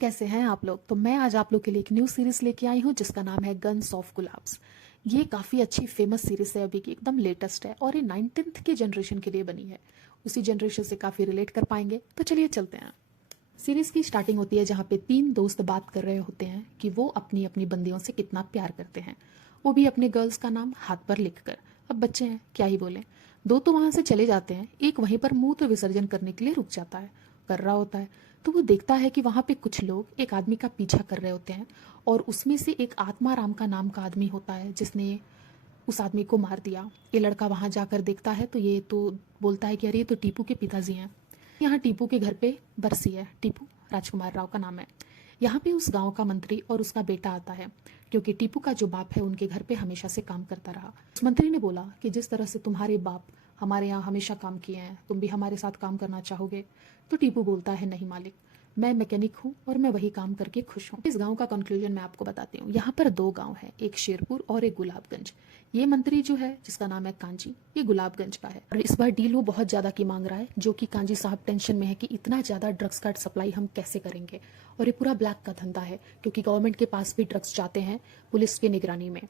कैसे हैं आप लोग। तो मैं आज आप लोग के लिए एक न्यू सीरीज लेके आई हूँ जिसका नाम है गन्स ऑफ गुलाब्स। ये काफ़ी अच्छी फेमस सीरीज है, अभी की एकदम लेटेस्ट है और ये 19th के जनरेशन के लिए बनी है। उसी जनरेशन से काफ़ी रिलेट कर पाएंगे, तो चलिए चलते हैं। सीरीज की स्टार्टिंग होती है जहाँ पे तीन दोस्त बात कर रहे होते हैं कि वो अपनी अपनी बंदियों से कितना प्यार करते हैं, वो भी अपने गर्ल्स का नाम हाथ पर लिख कर। अब बच्चे हैं, क्या ही बोलें। दो तो वहाँ से चले जाते हैं, एक वहीं पर मूत्र विसर्जन करने के लिए रुक जाता है, कर रहा होता है। तो वो देखता है कि वहाँ पे कुछ लोग एक आदमी का पीछा कर रहे होते हैं और उसमें से एक आत्माराम का नाम का आदमी होता है जिसने उस आदमी को मार दिया। ये लड़का वहाँ जाकर देखता है तो ये तो बोलता है कि अरे ये तो टीपू के पिताजी हैं। यहाँ टीपू के घर पे बरसी है, टीपू राजकुमार राव का नाम है। यहाँ पे उस गांव का मंत्री और उसका बेटा आता है, क्योंकि टीपू का जो बाप है उनके घर पे हमेशा से काम करता रहा। उस मंत्री ने बोला कि जिस तरह से तुम्हारे बाप हमारे यहाँ हमेशा काम किए हैं, तुम भी हमारे साथ काम करना चाहोगे। तो टीपू बोलता है नहीं मालिक, मैं मैकेनिक हूँ और मैं वही काम करके खुश हूँ। इस गांव का कंक्लूजन मैं आपको बताती हूँ। यहाँ पर दो गांव हैं, एक शेरपुर और एक गुलाबगंज। ये मंत्री जो है जिसका नाम है कांजी, ये गुलाबगंज का है और इस बार डील वो बहुत ज़्यादा की मांग रहा है, जो कि कांजी साहब टेंशन में है कि इतना ज़्यादा ड्रग्स का सप्लाई हम कैसे करेंगे। और ये पूरा ब्लैक का धंधा है, क्योंकि गवर्नमेंट के पास भी ड्रग्स जाते हैं पुलिस की निगरानी में।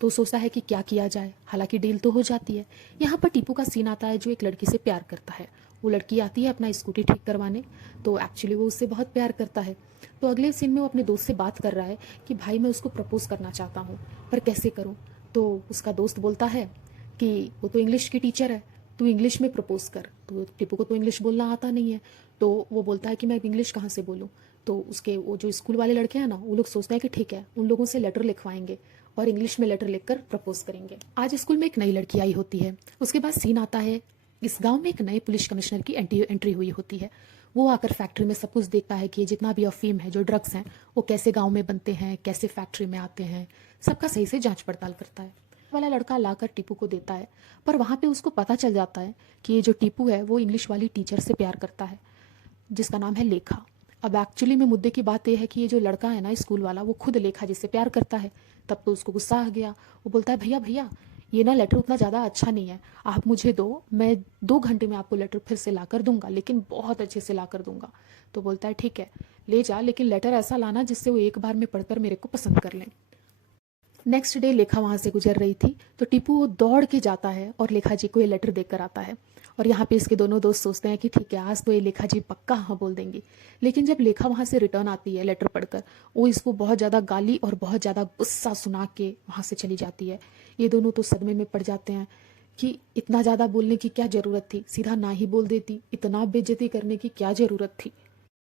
तो सोचता है कि क्या किया जाए, हालांकि डील तो हो जाती है। यहाँ पर टीपू का सीन आता है जो एक लड़की से प्यार करता है। वो लड़की आती है अपना स्कूटी ठीक करवाने, तो एक्चुअली वो उससे बहुत प्यार करता है। तो अगले सीन में वो अपने दोस्त से बात कर रहा है कि भाई मैं उसको प्रपोज करना चाहता हूँ, पर कैसे करूँ। तो उसका दोस्त बोलता है कि वो तो इंग्लिश की टीचर है, तू इंग्लिश में प्रपोज कर। तो टीपू को तो इंग्लिश बोलना आता नहीं है, तो वो बोलता है कि मैं इंग्लिश कहाँ से बोलूँ। तो उसके वो जो स्कूल वाले लड़के हैं ना, वो लोग सोचते हैं कि ठीक है, उन लोगों से लेटर लिखवाएंगे और इंग्लिश में लेटर लिखकर प्रपोज करेंगे। आज स्कूल में एक नई लड़की आई होती है। उसके बाद सीन आता है, इस गांव में एक नए पुलिस कमिश्नर की एंट्री हुई होती है। वो आकर फैक्ट्री में सब कुछ देखता है कि ये जितना भी अफीम है, जो ड्रग्स हैं, वो कैसे गांव में बनते हैं, कैसे फैक्ट्री में आते हैं, सबका सही से जांच पड़ताल करता है। वाला लड़का लाकर टीपू को देता है, पर वहाँ पे उसको पता चल जाता है कि ये जो टीपू है वो इंग्लिश वाली टीचर से प्यार करता है जिसका नाम है लेखा। अब एक्चुअली में मुद्दे की बात यह है कि ये जो लड़का है ना स्कूल वाला, वो खुद लेखा जिससे प्यार करता है। तब तो उसको गुस्सा आ गया। वो बोलता है भैया भैया, ये ना लेटर उतना ज़्यादा अच्छा नहीं है, आप मुझे दो, मैं 2 घंटे में आपको लेटर फिर से ला कर दूंगा, लेकिन बहुत अच्छे से ला कर दूंगा। तो बोलता है ठीक है ले जा, लेकिन लेटर ऐसा लाना जिससे वो एक बार में पढ़कर मेरे को पसंद कर लें। नेक्स्ट डे लेखा वहाँ से गुजर रही थी, तो टीपू वो दौड़ के जाता है और लेखा जी को ये लेटर देकर आता है। और यहाँ पे इसके दोनों दोस्त सोचते हैं कि ठीक है, आज तो ये लेखा जी पक्का हाँ बोल देंगी। लेकिन जब लेखा वहाँ से रिटर्न आती है लेटर पढ़कर, वो इसको बहुत ज़्यादा गाली और बहुत ज़्यादा गुस्सा सुना के वहाँ से चली जाती है। ये दोनों तो सदमे में पड़ जाते हैं कि इतना ज़्यादा बोलने की क्या ज़रूरत थी, सीधा ना ही बोल देती, इतना बेइज्जती करने की क्या ज़रूरत थी।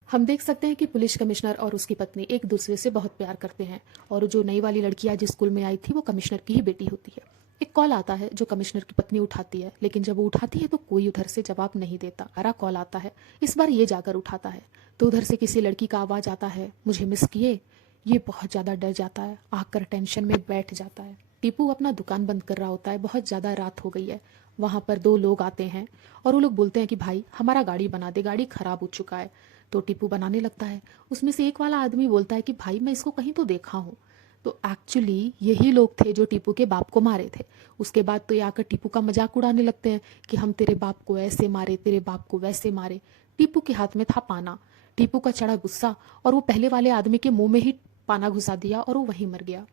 हम देख सकते हैं कि पुलिस कमिश्नर और उसकी पत्नी एक दूसरे से बहुत प्यार करते हैं, और जो नई वाली लड़की आज स्कूल में आई थी वो कमिश्नर की ही बेटी होती है। एक कॉल आता है जो कमिश्नर की पत्नी उठाती है, लेकिन जब वो उठाती है तो कोई उधर से जवाब नहीं देता। अरा कॉल आता है, इस बार ये जाकर उठाता है, तो उधर से किसी लड़की का आवाज़ आता है, मुझे मिस किए। ये बहुत ज़्यादा डर जाता है, आकर टेंशन में बैठ जाता है। टीपू अपना दुकान बंद कर रहा होता है, बहुत ज़्यादा रात हो गई है। वहाँ पर दो लोग आते हैं और वो लोग बोलते हैं कि भाई हमारा गाड़ी बना दे, गाड़ी खराब हो चुका है। तो टीपू बनाने लगता है। उसमें से एक वाला आदमी बोलता है कि भाई मैं इसको कहीं तो देखा हूँ। तो एक्चुअली यही लोग थे जो टीपू के बाप को मारे थे। उसके बाद तो ये आकर टीपू का मजाक उड़ाने लगते हैं कि हम तेरे बाप को ऐसे मारे, तेरे बाप को वैसे मारे। टीपू के हाथ में था पाना। टीपू का चढ़ा गुस्सा और वो पहले वाले आदमी के मुंह में ही पाना घुसा दिया और वो वहीं मर गया।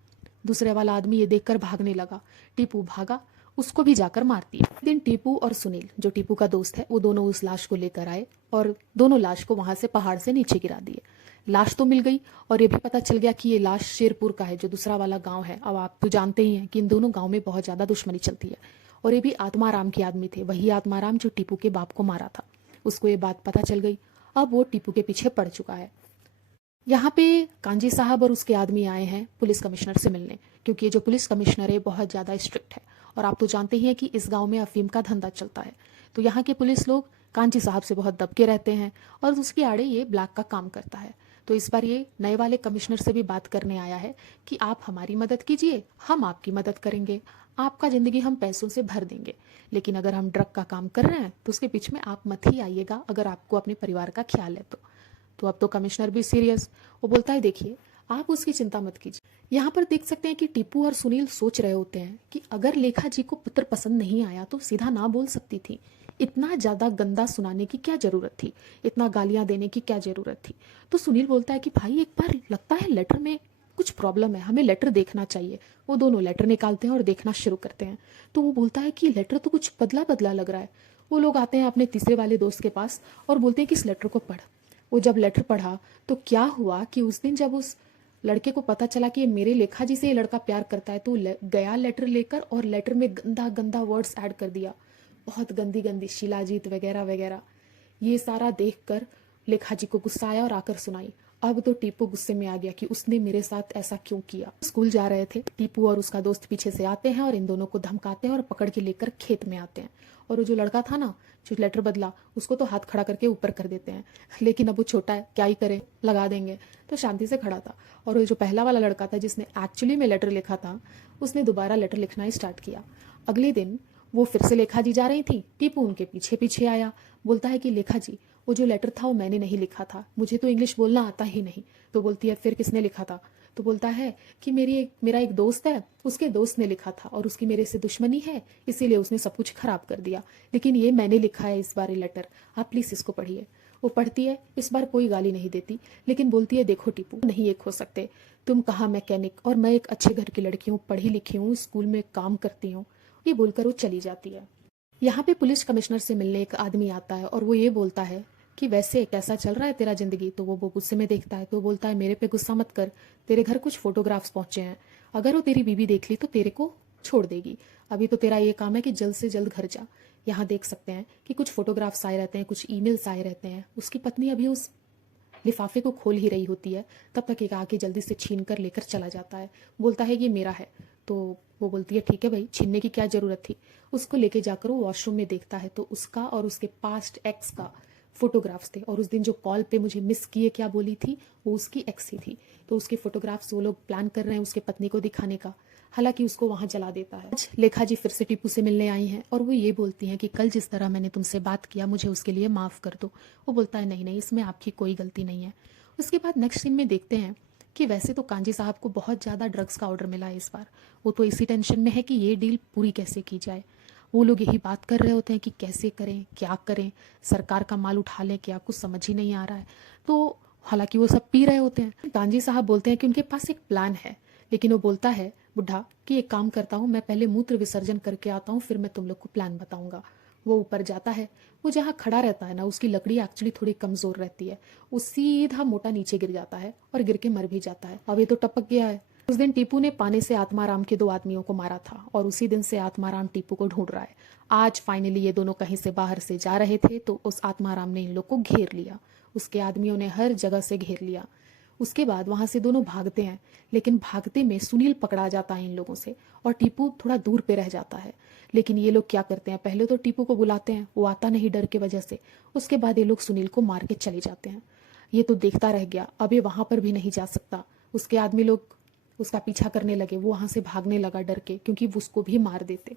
दूसरे वाला आदमी ये देखकर भागने लगा। टीपू भागा, उसको भी जाकर मार दिया। एक दिन टीपू और सुनील जो टीपू का दोस्त है, वो दोनों उस लाश को लेकर आए और दोनों लाश को वहां से पहाड़ से नीचे गिरा दिए। लाश तो मिल गई और ये भी पता चल गया कि ये लाश शेरपुर का है, जो दूसरा वाला गांव है। अब आप तो जानते ही हैं कि इन दोनों गांव में बहुत ज्यादा दुश्मनी चलती है, और ये भी आत्माराम के आदमी थे, वही आत्माराम जो टीपू के बाप को मारा था। उसको ये बात पता चल गई। अब वो टीपू के पीछे पड़ चुका है। यहाँ पे कांजी साहब और उसके आदमी आए हैं पुलिस कमिश्नर से मिलने, क्योंकि ये जो पुलिस कमिश्नर है बहुत ज़्यादा स्ट्रिक्ट है, और आप तो जानते ही हैं कि इस गांव में अफीम का धंधा चलता है। तो यहाँ के पुलिस लोग कांजी साहब से बहुत दबके रहते हैं, और उसके आड़े ये ब्लैक का काम करता है। तो इस बार ये नए वाले कमिश्नर से भी बात करने आया है कि आप हमारी मदद कीजिए, हम आपकी मदद करेंगे, आपका ज़िंदगी हम पैसों से भर देंगे, लेकिन अगर हम ड्रग का काम कर रहे हैं तो उसके बीच में आप मत ही आइएगा, अगर आपको अपने परिवार का ख्याल है तो अब तो कमिश्नर भी सीरियस। वो बोलता है देखिए आप उसकी चिंता मत कीजिए। यहाँ पर देख सकते हैं कि टीपू और सुनील सोच रहे होते हैं कि अगर लेखा जी को पुत्र पसंद नहीं आया तो सीधा ना बोल सकती थी, इतना ज़्यादा गंदा सुनाने की क्या ज़रूरत थी, इतना गालियाँ देने की क्या ज़रूरत थी। तो सुनील बोलता है कि भाई एक बार लगता है लेटर में कुछ प्रॉब्लम है, हमें लेटर देखना चाहिए। वो दोनों लेटर निकालते हैं और देखना शुरू करते हैं। तो वो बोलता है कि लेटर तो कुछ बदला बदला लग रहा है। वो लोग आते हैं अपने तीसरे वाले दोस्त के पास और बोलते हैं कि इस लेटर को पढ़। वो जब लेटर पढ़ा तो क्या हुआ कि उस दिन जब उस लड़के को पता चला कि ये मेरे लेखा जी से ये लड़का प्यार करता है, तो गया लेटर लेकर और लेटर में गंदा गंदा वर्ड्स ऐड कर दिया, बहुत गंदी गंदी, शिलाजीत वगैरह वगैरह। ये सारा देखकर लेखा जी को गुस्सा आया और आकर सुनाई। अब तो टीपू गुस्से में आ गया कि उसने मेरे साथ ऐसा क्यों किया। स्कूल जा रहे थे, टीपू और उसका दोस्त पीछे से आते हैं और इन दोनों को धमकाते हैं और पकड़ के लेकर खेत में आते हैं। और वो जो लड़का था ना, जो लेटर बदला, उसको तो हाथ खड़ा करके ऊपर कर देते हैं, लेकिन अब वो छोटा है, क्या ही करे, लगा देंगे। तो शांति से खड़ा था। और वो जो पहला वाला लड़का था जिसने एक्चुअली में लेटर लिखा था, उसने दोबारा लेटर लिखना ही स्टार्ट किया। अगले दिन वो फिर से लेखा जी जा रही थी, टीपू उनके पीछे पीछे आया, बोलता है कि लेखा जी वो जो लेटर था वो मैंने नहीं लिखा था, मुझे तो इंग्लिश बोलना आता ही नहीं। तो बोलती है फिर किसने लिखा था? तो बोलता है कि मेरा एक दोस्त है, उसके दोस्त ने लिखा था और उसकी मेरे से दुश्मनी है, इसीलिए उसने सब कुछ खराब कर दिया, लेकिन ये मैंने लिखा है इस बार ये लेटर, आप प्लीज़ इसको पढ़िए। वो पढ़ती है, इस बार कोई गाली नहीं देती, लेकिन बोलती है देखो टीपू, नहीं एक हो सकते, तुम कहाँ मैकेनिक और मैं एक अच्छे घर की लड़की हूँ, पढ़ी लिखी हूँ, स्कूल में काम करती हूँ। ये बोलकर वो चली जाती है। यहाँ पे पुलिस कमिश्नर से मिलने एक आदमी आता है और वो ये बोलता है कि वैसे कैसा चल रहा है तेरा जिंदगी। तो वो गुस्से में देखता है, तो बोलता है मेरे पे गुस्सा मत कर, तेरे घर कुछ फोटोग्राफ्स पहुंचे हैं, अगर वो तेरी बीवी देख ली तो तेरे को छोड़ देगी। अभी तो तेरा ये काम है कि जल्द से जल्द घर जा। यहाँ देख सकते हैं कि कुछ फोटोग्राफ्स आए रहते हैं, कुछ ईमेल्स आए रहते हैं। उसकी पत्नी अभी उस लिफाफे को खोल ही रही होती है, तब तक एक आके जल्दी से छीन कर लेकर चला जाता है, बोलता है ये मेरा है। तो वो बोलती है ठीक है भाई, छीनने की क्या ज़रूरत थी। उसको लेके जाकर वो वॉशरूम में देखता है तो उसका और उसके पास्ट एक्स का फोटोग्राफ्स थे, और उस दिन जो कॉल पे मुझे मिस किए क्या बोली थी वो उसकी एक्स ही थी। तो उसके फोटोग्राफ्स वो लोग प्लान कर रहे हैं उसके पत्नी को दिखाने का, हालांकि उसको वहां जला देता है। आज लेखा जी फिर से टीपू से मिलने आई हैं और वो ये बोलती हैं कि कल जिस तरह मैंने तुमसे बात किया मुझे उसके लिए माफ़ कर दो। वो बोलता है नहीं नहीं, इसमें आपकी कोई गलती नहीं है। उसके बाद नेक्स्ट सीन में देखते हैं कि वैसे तो कांजी साहब को बहुत ज़्यादा ड्रग्स का ऑर्डर मिला है इस बार। वो तो इसी टेंशन में है कि ये डील पूरी कैसे की जाए। वो लोग यही बात कर रहे होते हैं कि कैसे करें, क्या करें, सरकार का माल उठा लें, क्या कुछ समझ ही नहीं आ रहा है। तो हालांकि वो सब पी रहे होते हैं। कांजी साहब बोलते हैं कि उनके पास एक प्लान है, लेकिन वो बोलता है बुढ़ा कि एक काम करता हूँ, मैं पहले मूत्र विसर्जन करके आता हूँ, फिर मैं तुम लोग को प्लान बताऊंगा। वो ऊपर जाता है, वो जहाँ खड़ा रहता है ना, उसकी लकड़ी एक्चुअली थोड़ी कमज़ोर रहती है, वो सीधा मोटा नीचे गिर जाता है और गिर के मर भी जाता है। अब ये तो टपक गया है। उस दिन टीपू ने पानी से आत्माराम के 2 आदमियों को मारा था और उसी दिन से आत्माराम टीपू को ढूंढ रहा है। आज फाइनली ये दोनों कहीं से बाहर से जा रहे थे तो उस आत्माराम ने इन लोग को घेर लिया, उसके आदमियों ने हर जगह से घेर लिया। उसके बाद वहां से दोनों भागते हैं, लेकिन भागते में सुनील पकड़ा जाता है इन लोगों से और टीपू थोड़ा दूर पे रह जाता है। लेकिन ये लोग क्या करते हैं, पहले तो टीपू को बुलाते हैं, वो आता नहीं डर की वजह से। उसके बाद ये लोग सुनील को मार के चले जाते हैं। ये तो देखता रह गया, अब ये वहां पर भी नहीं जा सकता। उसके आदमी लोग उसका पीछा करने लगे, वो वहां से भागने लगा डर के, क्योंकि वो उसको भी मार देते।